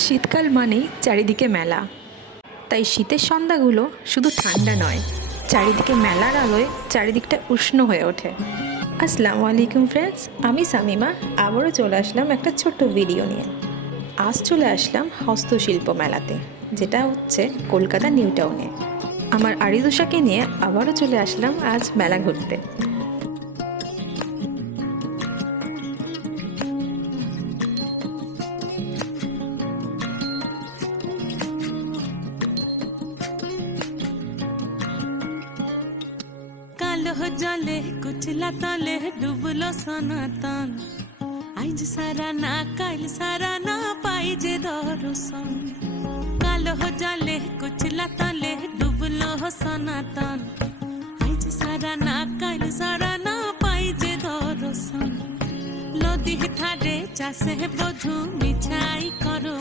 শীতকাল মানেই চারিদিকে মেলা। তাই শীতের সন্ধ্যাগুলো শুধু ঠান্ডা নয়, চারিদিকে মেলার আলোয় চারিদিকটা উষ্ণ হয়ে ওঠে। আসসালামু আলাইকুম ফ্রেন্ডস, আমি সামিমা আবারও চলে আসলাম একটা ছোট্ট ভিডিও নিয়ে। আজ চলে আসলাম হস্তশিল্প মেলাতে, যেটা হচ্ছে কলকাতা নিউ টাউনে। আমার আরিদুষাকে নিয়ে আবারও চলে আসলাম আজ মেলা ঘুরতে। জলে কুচলা তলে ডুবলো সনাতন, আইজ সারা না কাল সারা না পাই যে দর্শন। কালো জলে কুচলা তলে ডুবলো সনাতন, আইজ সারা না কাল সারা না পাই যে দর্শন। নদী ধারে চাষে বধু মিছাই করো